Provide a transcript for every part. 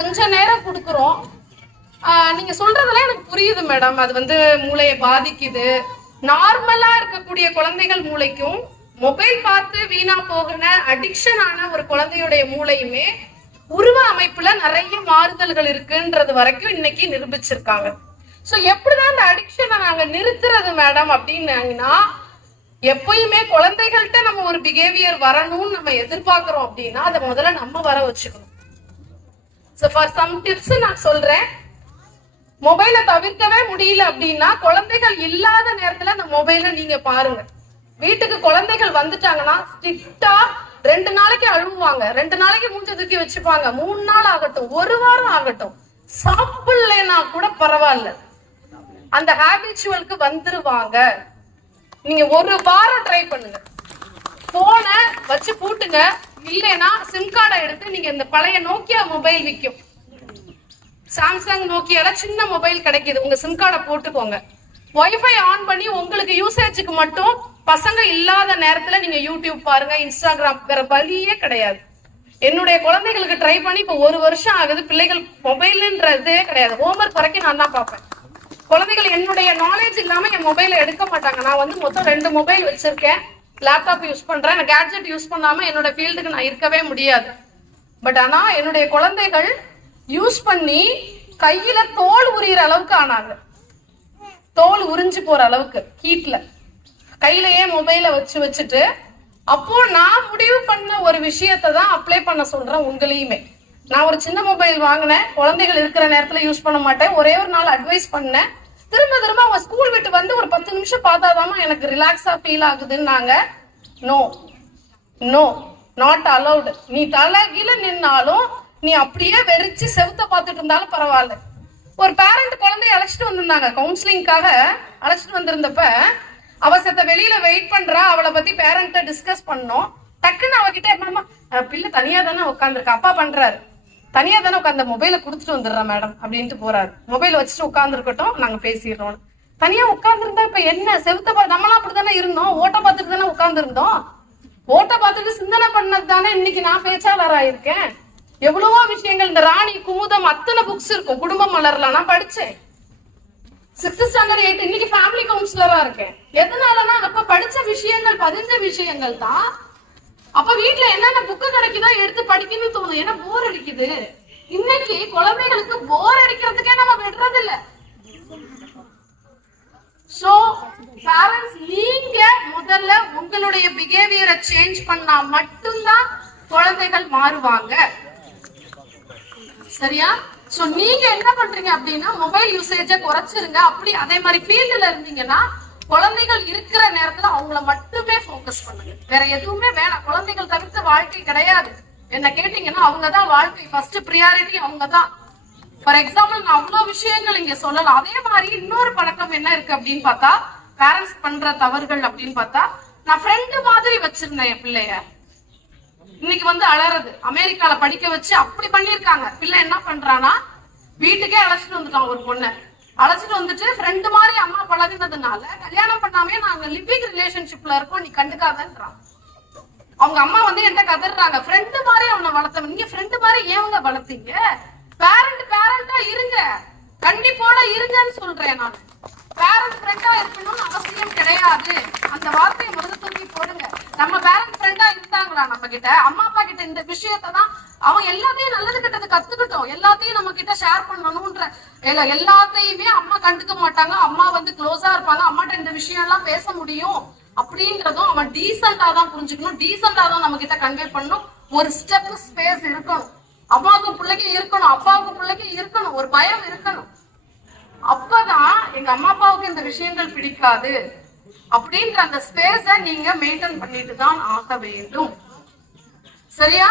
கொஞ்ச நேரம் கொடுக்குறோம். நீங்க சொல்றதெல்லாம் எனக்கு புரியுது மேடம். அது வந்து மூளையை பாதிக்குது. நார்மலா இருக்கக்கூடிய குழந்தைகள் மூளைக்கும் மொபைல் பார்த்து வீணா போகிற அடிக்ஷன் ஆன ஒரு குழந்தையுடைய மூளையுமே உருவ அமைப்புல நிறைய மாறுதல்கள் இருக்குன்றது வரைக்கும் இன்னைக்கு நிரூபிச்சிருக்காங்க. சோ எப்படிதான் இந்த அடிக்ஷனை நாங்க நிறுத்துறது மேடம் அப்படின்னா, எப்பயுமே குழந்தைகள்கிட்ட நம்ம ஒரு பிஹேவியர் வரணும்னு நம்ம எதிர்பார்க்கிறோம் அப்படின்னா அதை முதல்ல நம்ம வர வச்சுக்கணும். So for some tips நான் சொல்றேன். மொபைலை தவிர்க்கவே முடியல அப்படின்னா குழந்தைகள் இல்லாத நேரத்துல அந்த மொபைலை நீங்க பாருங்க. வீட்டுக்கு குழந்தைகள் வந்துட்டாங்கன்னா ஸ்ட்ரிக்டா 2 நாளைக்கு அழுவாங்க, 2 நாளைக்கு மூஞ்ச தூக்கி வச்சுப்பாங்க, 3 நாள் ஆகட்டும், 1 வாரம் ஆகட்டும், சாப்பிடலன்னா கூட பரவாயில்ல, அந்த ஹாபிச்சுவலுக்கு வந்துருவாங்க. நீங்க 1 வாரம் ட்ரை பண்ணுங்க. போனை வச்சு பூட்டுங்க. இல்லைன்னா சிம் கார்டை எடுத்து நீங்க இந்த பழைய நோக்கியா மொபைல் விற்கும், சாம்சங் நோக்கியால சின்ன மொபைல் கிடைக்குது, உங்க சிம் கார்டை போட்டுக்கோங்க. வைஃபை ஆன் பண்ணி உங்களுக்கு யூசேஜுக்கு மட்டும் பசங்க இல்லாத நேரத்துல நீங்க யூடியூப் பாருங்க, இன்ஸ்டாகிராம், வேற வழியே கிடையாது. என்னுடைய குழந்தைகளுக்கு ட்ரை பண்ணி இப்ப 1 வருஷம் ஆகுது. பிள்ளைகள் மொபைல்ன்றதே கிடையாது. ஹோம்ஒர்க் வரைக்கும் நான் தான் பார்ப்பேன். குழந்தைகள் என்னுடைய நாலேஜ் இல்லாம என் மொபைலை எடுக்க மாட்டாங்க. நான் வந்து மொத்தம் 2 மொபைல் வச்சிருக்கேன், லேப்டாப் யூஸ் பண்றேன். கேட்ஜெட் யூஸ் பண்ணாம என்னோட ஃபீல்டுக்கு நான் இருக்கவே முடியாது. பட் ஆனா என்னுடைய குழந்தைகள் யூஸ் பண்ணி கையில தோல் உரியிற அளவுக்கு ஆனாங்க. தோல் உறிஞ்சு போற அளவுக்கு ஹீட்ல கையிலயே மொபைல வச்சுட்டு, அப்போ நான் முடிவு பண்ண ஒரு விஷயத்தை தான் அப்ளை பண்ண சொல்றேன் உங்களையுமே. நான் ஒரு சின்ன மொபைல் வாங்கினேன், குழந்தைகள் இருக்கிற நேரத்துல யூஸ் பண்ண மாட்டேன். ஒரே ஒரு நாள் அட்வைஸ் பண்ணேன். திரும்ப அவங்க ஸ்கூல் விட்டு வந்து ஒரு 10 நிமிஷம் பார்த்தாதாமா எனக்கு ரிலாக்ஸா ஃபீல் ஆகுதுன்னாங்க. No no, not allowed. நீ தலைகீழ நின்னாலும், நீ அப்படியே வெறிச்சு செவுத்த பார்த்துட்டு இருந்தாலும் பரவாயில்ல. ஒரு பேரண்ட் குழந்தைய அழைச்சிட்டு வந்திருந்தாங்க, கவுன்சிலிங்காக அழைச்சிட்டு வந்திருந்தப்ப அவசரத்தை வெளியில வெயிட் பண்றா. அவளை பத்தி பேரண்ட்ட டிஸ்கஸ் பண்ணோம். டக்குன்னு அவகிட்ட என்னமா, பிள்ளை தனியா தானே உட்காந்துருக்கா, அப்பா பண்றாரு, தனியா தானே உட்காந்து மொபைலை கொடுத்துட்டு வந்துடுறேன் மேடம் அப்படின்ட்டு போறாரு. மொபைல் வச்சுட்டு உட்காந்துருக்கட்டும், நாங்க பேசிடுறோம். தனியா உட்காந்துருந்தா இப்ப என்ன, செவுத்த நம்மளாம் அப்படித்தானே இருந்தோம், ஓட்ட பார்த்துட்டு தானே உட்காந்துருந்தோம். ஓட்ட பார்த்துட்டு சிந்தனை பண்ணது தானே இன்னைக்கு நான் பேச்சாளரா இருக்கேன். எவ்வளவோ விஷயங்கள், இந்த ராணி குமுதம் அத்தனை புக்ஸ் இருக்கும், குடும்ப மலர்ல நான் படிச்சேன். 6th ஸ்டாண்டர்ட் 8th இன்னைக்கு ஃபேமிலி கவுன்சிலரா இருக்கேன். எதனாலனா அப்ப படிச்ச விஷயங்கள், பதிஞ்ச விஷயங்கள் தான். அப்ப வீட்டுல என்னென்ன புக்கு கிடைக்குதோ எடுத்து படிக்கணும்னு தோணும். ஏன்னா போர் அடிக்குது. இன்னைக்கு குழந்தைகளுக்கு போர் அடிக்கிறதுக்கே நம்ம விடுறது இல்ல. சோ பேரண்ட்ஸ், நீங்க முதல்ல உங்களுடைய பிஹேவியரை சேஞ்ச் பண்ணா மட்டும்தான் குழந்தைகள் மாறுவாங்க. சரியா? சோ நீங்க என்ன பண்றீங்க அப்படின்னா, மொபைல் யூசேஜ குறைச்சிருங்க. அப்படி அதே மாதிரி ஃபீல்டுல இருந்தீங்கன்னா குழந்தைகள் இருக்கிற நேரத்துல அவங்கள மட்டுமே போக்கஸ் பண்ணுங்க. வேற எதுவுமே வேணாம். குழந்தைகள் தவிர்த்து வாழ்க்கை கிடையாது. என்ன கேட்டீங்கன்னா அவங்கதான் வாழ்க்கை, ஃபர்ஸ்ட் ப்ரியாரிட்டி அவங்கதான். ஃபார் எக்ஸாம்பிள், நான் அவ்வளவு விஷயங்கள் இங்க சொல்லலாம். அதே மாதிரி இன்னொரு பழக்கம் என்ன இருக்கு அப்படின்னு பார்த்தா, பேரண்ட்ஸ் பண்ற தவறுகள் அப்படின்னு பார்த்தா, நான் ஃப்ரெண்டு மாதிரி வச்சிருந்தேன் என் பிள்ளைய. இன்னைக்கு வந்து அலறது. அமெரிக்கால படிக்க வச்சு அப்படி பண்ணிருக்காங்க. பிள்ளை என்ன பண்றானா, வீட்டுக்கே அழைச்சிட்டு வந்துட்டான் ஒரு பொண்ணை. அழைச்சிட்டு வந்துட்டு ஃப்ரெண்டு மாதிரி அம்மா பழகினதுனால கல்யாணம் பண்ணாமே நாங்க லிவிங் ரிலேஷன்ஷிப்ல இருக்கோம், நீ கண்டுக்காதன்றான். அவங்க அம்மா வந்து என்கிட்ட கதறாங்க, ஃப்ரெண்டு மாதிரி அவனை வளர்த்தவன், நீங்க ஃப்ரெண்டு மாதிரி ஏவங்க வளர்த்தீங்க? பேரண்டா இருங்க, கண்டிப்போட இருங்கன்னு சொல்றேன் நான். பேரண்ட் ஃப்ரெண்டா இருக்கணும்னு அவசியம் கிடையாது. அந்த வார்த்தையை முதல்ல தூக்கி போடுங்க. நம்ம பேரண்ட் ஃப்ரெண்டா இருந்தாங்களா நம்ம கிட்ட? அம்மா அப்பா கிட்ட இந்த விஷயத்தை தான் அவன் எல்லாத்தையும் நல்லது கிட்டது கத்துக்கிட்டோம், எல்லாத்தையும் நம்ம கிட்ட ஷேர் பண்ணணும்ன்ற எல்லாத்தையுமே அம்மா கண்டுக்க மாட்டாங்க. அம்மா வந்து க்ளோஸா இருப்பாங்க, அம்மாட்ட இந்த விஷயம் எல்லாம் பேச முடியும் அப்படின்றதும் அவன் டீசெண்டா தான் புரிஞ்சுக்கணும், டீசெண்டா தான் நம்ம கிட்ட கன்வே பண்ணணும். ஒரு ஸ்டெப் ஸ்பேஸ் இருக்கணும். அம்மாவுக்கு பிள்ளைக்கு இருக்கணும், அப்பாவுக்கு பிள்ளைக்கு இருக்கணும், ஒரு பயம் இருக்கணும். அப்பதான் எங்க அம்மா அப்பாவுக்கு இந்த விஷயங்கள் பிடிக்காது அப்படின்ற அந்த ஸ்பேஸ நீங்க மெயின்டைன் பண்ணிட்டு தான் ஆக வேண்டும். சரியா?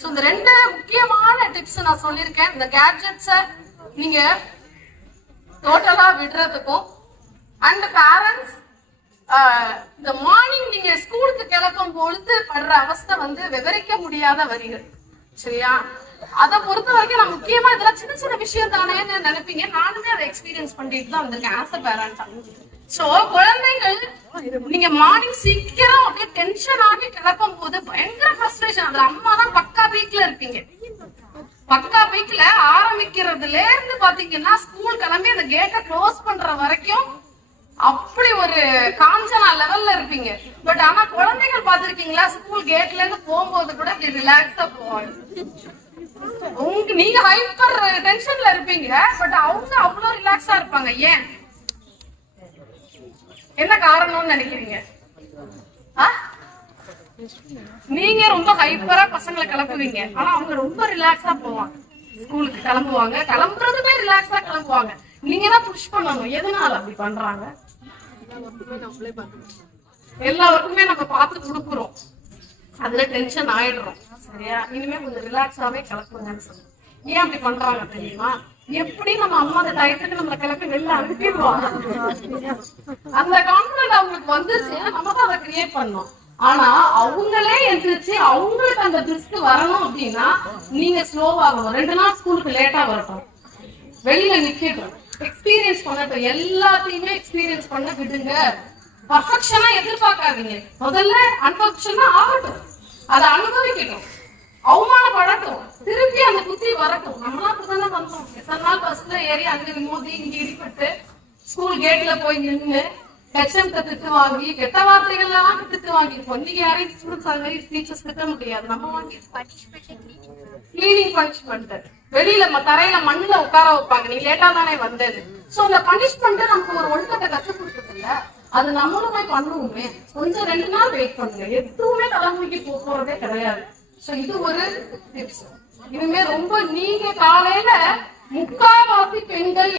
சோ இந்த 2 முக்கியமான டிப்ஸ் நான் சொல்லியிருக்கேன். இந்த கேட்ஜெட்ஸ நீங்க டோட்டலா விடுறதுக்கும், அண்ட் பேரண்ட்ஸ் இந்த மார்னிங் நீங்க ஸ்கூலுக்கு கிளப்பும் பொழுது படுற அவஸ்தை வந்து விவரிக்க முடியாத வரிகள். சரியா? அதை பொறுத்த வரைக்கும் நான் முக்கியமா இதெல்லாம் சின்ன சின்ன விஷயம் தானேன்னு நினைப்பீங்க. நானுமே அதை எக்ஸ்பீரியன்ஸ் பண்ணிட்டு தான் வந்திருக்கேன் ஆஸ் அ பேரண்ட். சோ குழந்தைகள் நீங்க மார்னிங் சீக்கிரம் அப்படியே டென்ஷன் ஆகி கிளப்பும் போது பயங்கர ஃப்ரஸ்ட்ரேஷன். அதுல அம்மா தான் பக்கா பீக்ல இருப்பீங்க. பக்கா பீக்ல ஆரம்பிக்கிறதுல இருந்து பாத்தீங்கன்னா ஸ்கூல் கிளம்பி அந்த கேட்டை க்ளோஸ் பண்ற வரைக்கும் அப்படி ஒரு காஞ்சனா லெவல்ல இருப்பீங்க. பட் ஆனா குழந்தைகள் பாத்திருக்கீங்களா, ஸ்கூல் கேட்ல இருந்து போகும்போது கூட இப்படி ரிலாக்ஸா போவாங்க. நீங்க ஹைப்பர் டென்ஷன்ல இருப்பீங்க, பட் அவங்க அவ்வளவு ரிலாக்ஸா இருப்பாங்க. ஏன், என்ன காரணம்னு நினைக்கிறீங்க? நீங்க ரொம்ப ஹைப்பரா பசங்களை கிளப்புவீங்க, ஆனா அவங்க ரொம்ப ரிலாக்ஸா போவாங்க. ஸ்கூலுக்கு கிளம்புவாங்க, கிளம்புறதுமே ரிலாக்ஸா கிளம்புவாங்க. நீங்க தான் புஷ் பண்ணணும். எதனால அப்படி பண்றாங்க? எல்லாருக்குமே நம்ம பார்த்து கொடுக்குறோம், அதுல டென்ஷன் ஆயிடுறோம். சரியா? இனிமே கொஞ்சம் ரிலாக்ஸாவே கிளப்புங்கன்னு சொல்லுங்க. ஏன் அப்படி பண்றாங்க தெரியுமா? எப்படி நம்ம அம்மா அந்த டயத்துக்கு நம்மள கிளப்பி வெளில அனுப்பிடுவாங்க. அந்த கான்பிடன்ட் அவங்களுக்கு வந்துருச்சு, நம்ம தான் அதை கிரியேட் பண்ணோம். ஆனா அவங்களே எந்திரிச்சு அவங்களுக்கு அந்த ரிஸ்க் வரணும் அப்படின்னா நீங்க ஸ்லோவாகணும். 2 நாள் ஸ்கூலுக்கு லேட்டா வரட்டும், வெளியில நிக்கட்டும், எக்ஸ்பீரியன்ஸ் பண்ணட்டும். எல்லாத்தையுமே எக்ஸ்பீரியன்ஸ் பண்ண விடுங்க. பர்ஃபெக்ஷனா எதிர்பார்க்காதீங்க. முதல்ல அன்பர்ஃபெக்ஷனா ஆகட்டும், அதை அனுபவிக்கட்டும், அவமானப்படட்டும், திருப்பி அந்த புத்தி வரட்டும். நம்மளாம் அப்படித்தானே வந்தோம். எத்தனை நாள் பஸ்ல ஏறி அங்க மோதி இங்க இடிப்பட்டு ஸ்கூல் கேட்ல போய் நின்று ஹெச்எம்கிட்ட திட்டு வாங்கி கெட்ட வார்த்தைகள்லாம் திட்டு வாங்கிருப்போம். நீங்க யாரையும் ஸ்டூடெண்ட்ஸ் அந்த மாதிரி டீச்சர்ஸ் திட்ட முடியாது. நம்ம வாங்கி கிளீனிங் பனிஷ்மெண்ட், வெளியில தரையில மண்ணுல உட்கார வைப்பாங்க, நீ லேட்டா தானே வந்தது. சோ அந்த பனிஷ்மெண்ட் நமக்கு ஒரு ஒழுக்கத்தை கற்றுக் கொடுத்தது இல்ல, அது நம்மளுமே பண்ணுவோமே. கொஞ்சம் 2 நாள் வெயிட் பண்ணுங்க, எதுவுமே தலைமுறைக்கு போறதே கிடையாது. சோ இது ஒரு டிப்ஸ். இனிமே ரொம்ப நீங்க காலையில 3/4 பெண்கள்